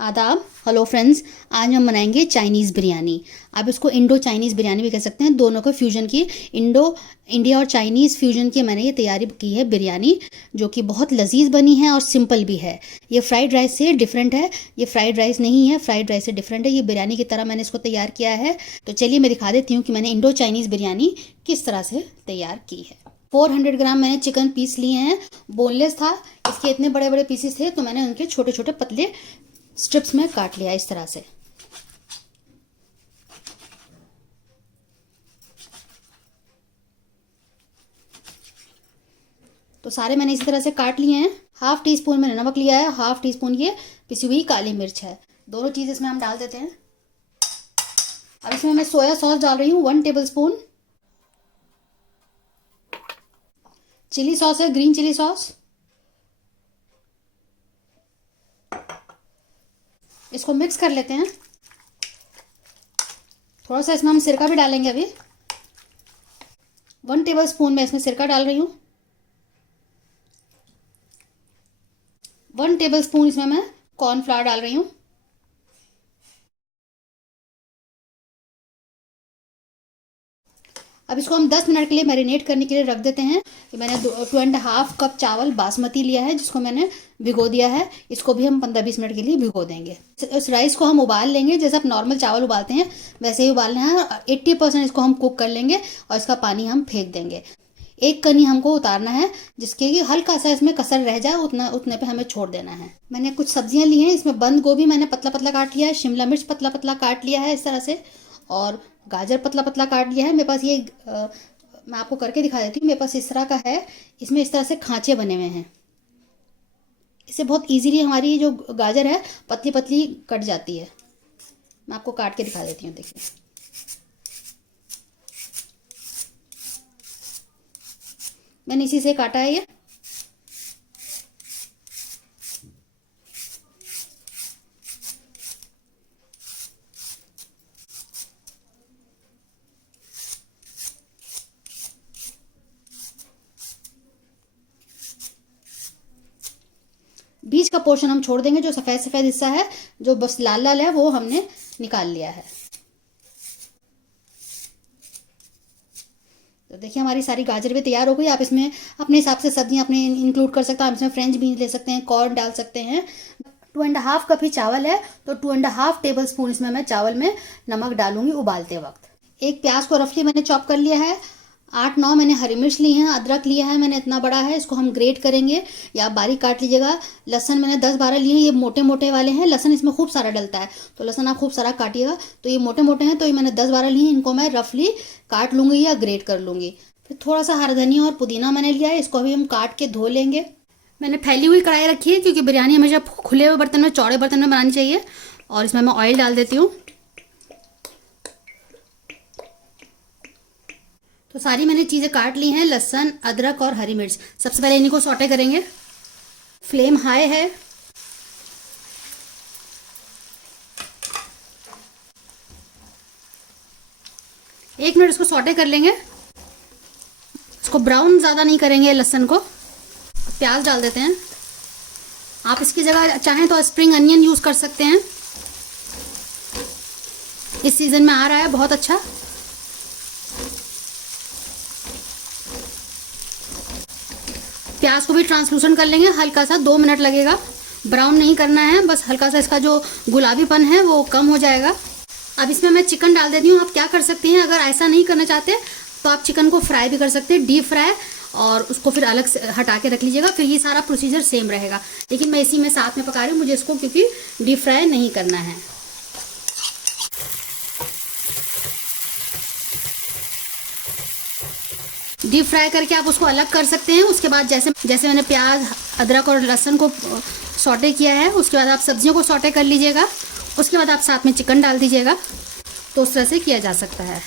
आदाब, hello friends. आज हम बनाएंगे चाइनीज़ बिरयानी। आप इसको इंडो चाइनीज़ बिरयानी भी कह सकते हैं। दोनों को फ्यूजन की इंडिया और चाइनीज़ फ्यूजन की मैंने ये तैयारी की है बिरयानी, जो कि बहुत लजीज बनी है और सिंपल भी है। ये फ्राइड राइस से डिफरेंट है। ये फ्राइड राइस नहीं है, फ्राइड राइस से डिफरेंट है। ये बिरयानी की तरह मैंने इसको तैयार किया है। तो चलिए मैं दिखा देती हूँ कि मैंने इंडो चाइनीज़ बिरयानी किस तरह से तैयार की है। 400 ग्राम मैंने चिकन पीस लिए हैं। बोनलेस था, इसके इतने बड़े बड़े पीसेस थे तो मैंने उनके छोटे छोटे पतले स्ट्रिप्स में काट लिया इस तरह से। तो सारे मैंने इसी तरह से काट लिए हैं। हाफ टी स्पून मैंने नमक लिया है, हाफ टी स्पून ये पिसी हुई काली मिर्च है। दोनों चीज़ इसमें हम डाल देते हैं। अब इसमें मैं सोया सॉस डाल रही हूँ 1 टेबल स्पून। चिली सॉस है, ग्रीन चिली सॉस। इसको मिक्स कर लेते हैं। थोड़ा सा इसमें हम सिरका भी डालेंगे अभी। 1 टेबल स्पून में इसमें सिरका डाल रही हूँ। 1 टेबल स्पून इसमें मैं कॉर्नफ्लावर डाल रही हूँ। अब इसको हम 10 मिनट के लिए मैरिनेट करने के लिए रख देते हैं। मैंने 2.5 कप चावल बासमती लिया है, जिसको मैंने भिगो दिया है। इसको भी हम 15-20 मिनट के लिए भिगो देंगे। इस राइस को हम उबाल लेंगे, जैसे आप नॉर्मल चावल उबालते हैं वैसे ही उबालना है। 80% इसको हम कुक कर लेंगे और इसका पानी हम फेंक देंगे। एक कनी हमको उतारना है, जिसके कि हल्का सा इसमें कसर रह जाए, उतने पे हमें छोड़ देना है। मैंने कुछ सब्जियां ली हैं। इसमें बंद गोभी मैंने पतला पतला काट लिया है, शिमला मिर्च पतला पतला काट लिया है इस तरह से, और गाजर पतला पतला काट लिया है। मेरे पास ये मैं आपको करके दिखा देती हूँ। मेरे पास इस तरह का है। इसमें इस तरह से खांचे बने हुए हैं। इससे बहुत इजीली हमारी जो गाजर है पतली पतली कट जाती है। मैं आपको काट के दिखा देती हूँ, देखिए। मैंने इसी से काटा है ये। बीच का पोर्शन हम छोड़ देंगे। जो सफ़ेद सफ़ेद हिस्सा है, जो बस लाल लाल है, वो हमने निकाल लिया है। तो देखिए हमारी सारी गाजर भी तैयार हो गई। आप इसमें अपने हिसाब से सब्जियां अपने इंक्लूड कर सकते हैं। आप इसमें फ्रेंच बीन्स ले सकते हैं, कॉर्न डाल सकते हैं। 2.5 कप ही चावल है, तो 2.5 टेबल स्पून इसमें मैं चावल में नमक डालूंगी उबालते वक्त। एक प्याज को रफली मैंने चॉप कर लिया है। 8-9 मैंने हरी मिर्च ली हैं। अदरक लिया है मैंने, इतना बड़ा है। इसको हम ग्रेट करेंगे या आप बारीक काट लीजिएगा। लहसन मैंने 10-12 लिए हैं। ये मोटे मोटे वाले हैं। लहसन इसमें खूब सारा डलता है, तो लहसन आप खूब सारा काटिएगा। तो ये मोटे मोटे हैं, तो ये मैंने 10-12 लिए हैं। इनको मैं रफली काट लूँगी या ग्रेट कर लूँगी। फिर थोड़ा सा हरा धनिया और पुदीना मैंने लिया है। इसको अभी हम काट के धो लेंगे। मैंने फैली हुई कढ़ाई रखी है, क्योंकि बिरयानी हमेशा खुले हुए बर्तन में, चौड़े बर्तन में बनानी चाहिए। और इसमें मैं ऑयल डाल देती हूँ। तो सारी मैंने चीज़ें काट ली हैं, लहसुन, अदरक और हरी मिर्च। सबसे पहले इन्हीं को सौटे करेंगे। फ्लेम हाई है। एक मिनट इसको सौटे कर लेंगे। इसको ब्राउन ज़्यादा नहीं करेंगे लहसुन को। प्याज डाल देते हैं। आप इसकी जगह चाहें तो स्प्रिंग अनियन यूज़ कर सकते हैं। इस सीज़न में आ रहा है बहुत अच्छा। प्याज को भी ट्रांसलूसेंट कर लेंगे हल्का सा, 2 मिनट लगेगा। ब्राउन नहीं करना है, बस हल्का सा इसका जो गुलाबीपन है वो कम हो जाएगा। अब इसमें मैं चिकन डाल देती हूँ। आप क्या कर सकते हैं, अगर ऐसा नहीं करना चाहते तो आप चिकन को फ्राई भी कर सकते हैं, डीप फ्राई, और उसको फिर अलग से हटा के रख लीजिएगा। फिर ये सारा प्रोसीजर सेम रहेगा। लेकिन मैं इसी में साथ में पका रही हूँ, मुझे इसको क्योंकि डीप फ्राई नहीं करना है। डीप फ्राई करके आप उसको अलग कर सकते हैं। उसके बाद जैसे जैसे मैंने प्याज, अदरक और लहसुन को सौटे किया है, उसके बाद आप सब्जियों को सौटे कर लीजिएगा। उसके बाद आप साथ में चिकन डाल दीजिएगा। तो उस तरह से किया जा सकता है,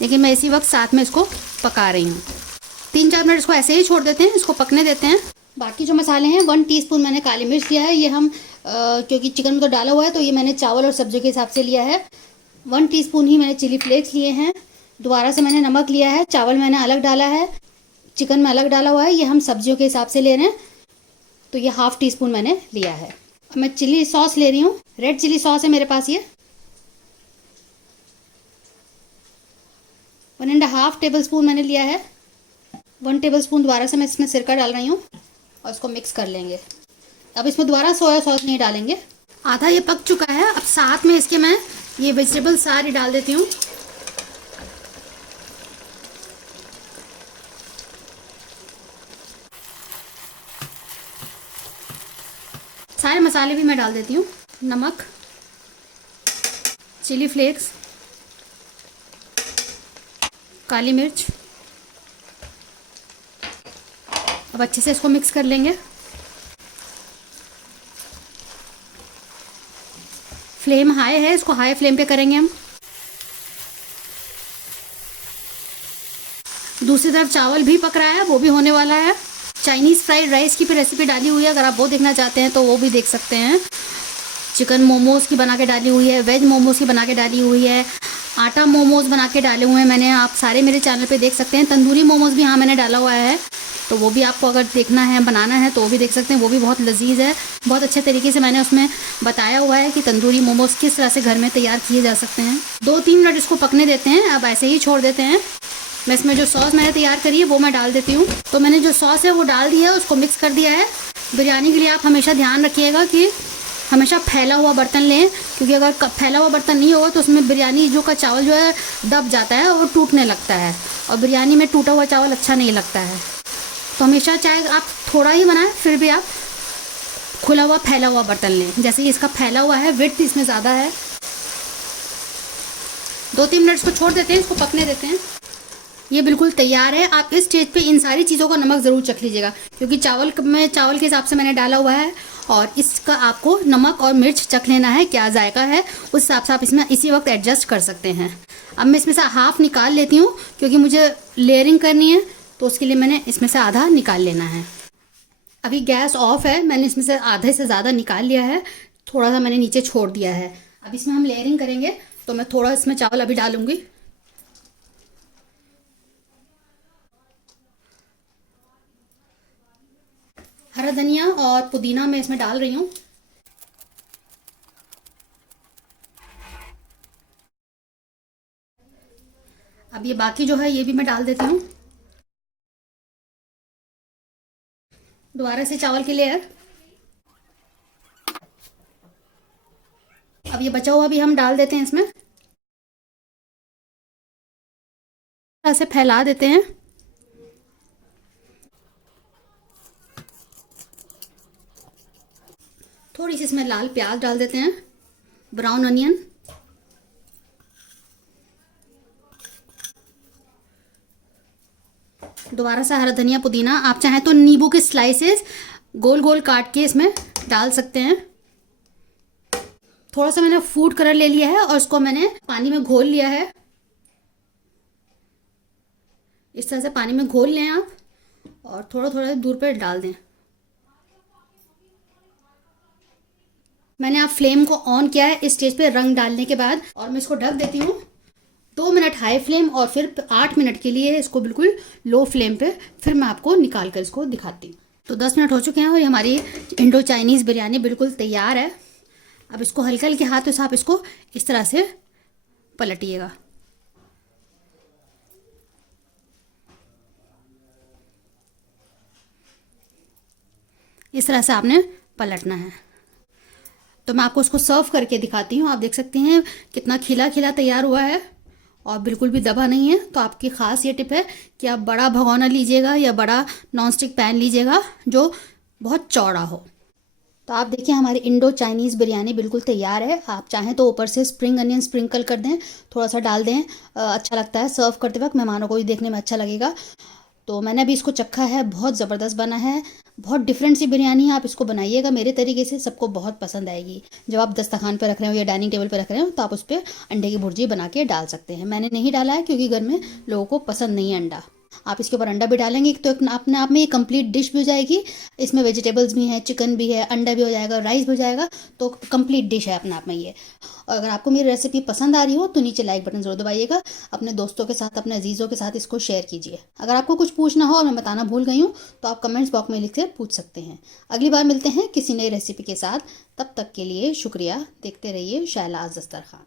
लेकिन मैं इसी वक्त साथ में इसको पका रही हूँ। 3-4 मिनट इसको ऐसे ही छोड़ देते हैं, इसको पकने देते हैं। बाकी जो मसाले हैं, 1 टीस्पून मैंने काली मिर्च लिया है। ये हम क्योंकि चिकन में तो डाला हुआ है, तो ये मैंने चावल और सब्जियों के हिसाब से लिया है। 1 टीस्पून ही मैंने चिली फ्लेक्स लिए हैं। दोबारा से मैंने नमक लिया है। चावल मैंने अलग डाला है, चिकन में अलग डाला हुआ है। ये हम सब्जियों के हिसाब से ले रहे हैं, तो ये हाफ टी स्पून मैंने लिया है। अब मैं चिली सॉस ले रही हूँ, रेड चिली सॉस है मेरे पास ये। 1.5 टेबल स्पून मैंने लिया है। 1 टेबल स्पून दोबारा से मैं इसमें सिरका डाल रही हूँ और इसको मिक्स कर लेंगे। अब इसमें दोबारा सोया सॉस नहीं डालेंगे। आधा ये पक चुका है। अब साथ में इसके मैं ये वेजिटेबल सारी डाल देती हूँ। सारे मसाले भी मैं डाल देती हूँ। नमक, चिली फ्लेक्स, काली मिर्च। अब अच्छे से इसको मिक्स कर लेंगे। फ्लेम हाई है, इसको हाई फ्लेम पे करेंगे हम। दूसरी तरफ चावल भी पक रहा है, वो भी होने वाला है। चाइनीज़ फ्राइड राइस की भी रेसिपी डाली हुई है, अगर आप वो देखना चाहते हैं तो वो भी देख सकते हैं। चिकन मोमोज़ की बना के डाली हुई है, वेज मोमोज़ की बना के डाली हुई है, आटा मोमोज़ बना के डाले हुए हैं मैंने, आप सारे मेरे चैनल पे देख सकते हैं। तंदूरी मोमोज़ भी हाँ मैंने डाला हुआ है, तो वो भी आपको अगर देखना है, बनाना है तो वो भी देख सकते हैं। वो भी बहुत लजीज है, बहुत अच्छे तरीके से मैंने उसमें बताया हुआ है कि तंदूरी मोमोज़ किस तरह से घर में तैयार किए जा सकते हैं। 2-3 मिनट इसको पकने देते हैं। अब ऐसे ही छोड़ देते हैं। मैं इसमें जो सॉस मैंने तैयार करी है वो मैं डाल देती हूँ। तो मैंने जो सॉस है वो डाल दी है, उसको मिक्स कर दिया है। बिरयानी के लिए आप हमेशा ध्यान रखिएगा कि हमेशा फैला हुआ बर्तन लें, क्योंकि अगर फैला हुआ बर्तन नहीं होगा तो उसमें बिरयानी जो का चावल जो है दब जाता है और टूटने लगता है, और बिरयानी में टूटा हुआ चावल अच्छा नहीं लगता है। तो हमेशा चाहे आप थोड़ा ही बनाएं फिर भी आप खुला हुआ फैला हुआ बर्तन लें। जैसे कि इसका फैला हुआ है, विड्थ इसमें ज़्यादा है। 2-3 मिनट इसको छोड़ देते हैं, इसको पकने देते हैं। ये बिल्कुल तैयार है। आप इस स्टेज पे इन सारी चीज़ों का नमक ज़रूर चख लीजिएगा, क्योंकि चावल के हिसाब से मैंने डाला हुआ है, और इसका आपको नमक और मिर्च चख लेना है, क्या जायका है उस हिसाब से आप इसमें इसी वक्त एडजस्ट कर सकते हैं। अब मैं इसमें से हाफ़ निकाल लेती हूँ, क्योंकि मुझे लेयरिंग करनी है, तो उसके लिए मैंने इसमें से आधा निकाल लेना है। अभी गैस ऑफ है, मैंने इसमें से आधे से ज़्यादा निकाल लिया है, थोड़ा सा मैंने नीचे छोड़ दिया है। अब इसमें हम लेयरिंग करेंगे, तो मैं थोड़ा इसमें चावल अभी डालूंगी। हरा धनिया और पुदीना मैं इसमें डाल रही हूँ। अब ये बाकी जो है ये भी मैं डाल देती हूँ। दोबारा से चावल की लेयर। अब ये बचा हुआ भी हम डाल देते हैं इसमें, ऐसे फैला देते हैं। थोड़ी सी इसमें लाल प्याज डाल देते हैं, ब्राउन अनियन। दोबारा से हरा धनिया पुदीना। आप चाहें तो नींबू के स्लाइसेस गोल गोल काट के इसमें डाल सकते हैं। थोड़ा सा मैंने फूड कलर ले लिया है और इसको मैंने पानी में घोल लिया है। इस तरह से पानी में घोल लें आप, और थोड़ा थोड़ा दूर पर डाल दें। मैंने आप फ्लेम को ऑन किया है इस स्टेज पे रंग डालने के बाद, और मैं इसको ढक देती हूँ 2 मिनट हाई फ्लेम, और फिर 8 मिनट के लिए इसको बिल्कुल लो फ्लेम पे। फिर मैं आपको निकाल कर इसको दिखाती हूँ। तो 10 मिनट हो चुके हैं और हमारी इंडो चाइनीज़ बिरयानी बिल्कुल तैयार है। अब इसको हल्के हल्के हाथों से आप इसको इस तरह से पलटिएगा। इस तरह से आपने पलटना है। तो मैं आपको उसको सर्व करके दिखाती हूँ। आप देख सकते हैं कितना खिला खिला तैयार हुआ है और बिल्कुल भी दबा नहीं है। तो आपकी ख़ास ये टिप है कि आप बड़ा भगोना लीजिएगा या बड़ा नॉनस्टिक पैन लीजिएगा जो बहुत चौड़ा हो। तो आप देखिए हमारी इंडो चाइनीज़ बिरयानी बिल्कुल तैयार है। आप चाहें तो ऊपर से स्प्रिंग अनियन स्प्रिंकल कर दें, थोड़ा सा डाल दें, अच्छा लगता है सर्व करते वक्त, मेहमानों को भी देखने में अच्छा लगेगा। तो मैंने अभी इसको चखा है, बहुत ज़बरदस्त बना है, बहुत डिफरेंट सी बिरयानी है। आप इसको बनाइएगा मेरे तरीके से, सबको बहुत पसंद आएगी। जब आप दस्तरखान पर रख रहे हो या डाइनिंग टेबल पर रख रहे हो तो आप उस पर अंडे की भुर्जी बना के डाल सकते हैं। मैंने नहीं डाला है क्योंकि घर में लोगों को पसंद नहीं है अंडा। आप इसके ऊपर अंडा भी डालेंगे तो अपने आप में ये कंप्लीट डिश भी हो जाएगी। इसमें वेजिटेबल्स भी हैं, चिकन भी है, अंडा भी हो जाएगा, राइस भी हो जाएगा, तो कंप्लीट डिश है अपने आप में ये। और अगर आपको मेरी रेसिपी पसंद आ रही हो तो नीचे लाइक बटन ज़रूर दबाइएगा। अपने दोस्तों के साथ, अपने अजीज़ों के साथ इसको शेयर कीजिए। अगर आपको कुछ पूछना हो और मैं बताना भूल गई हूँ तो आप कमेंट्स बॉक्स में लिख कर पूछ सकते हैं। अगली बार मिलते हैं किसी नई रेसिपी के साथ। तब तक के लिए शुक्रिया। देखते रहिए शहलाज दस्तरखान।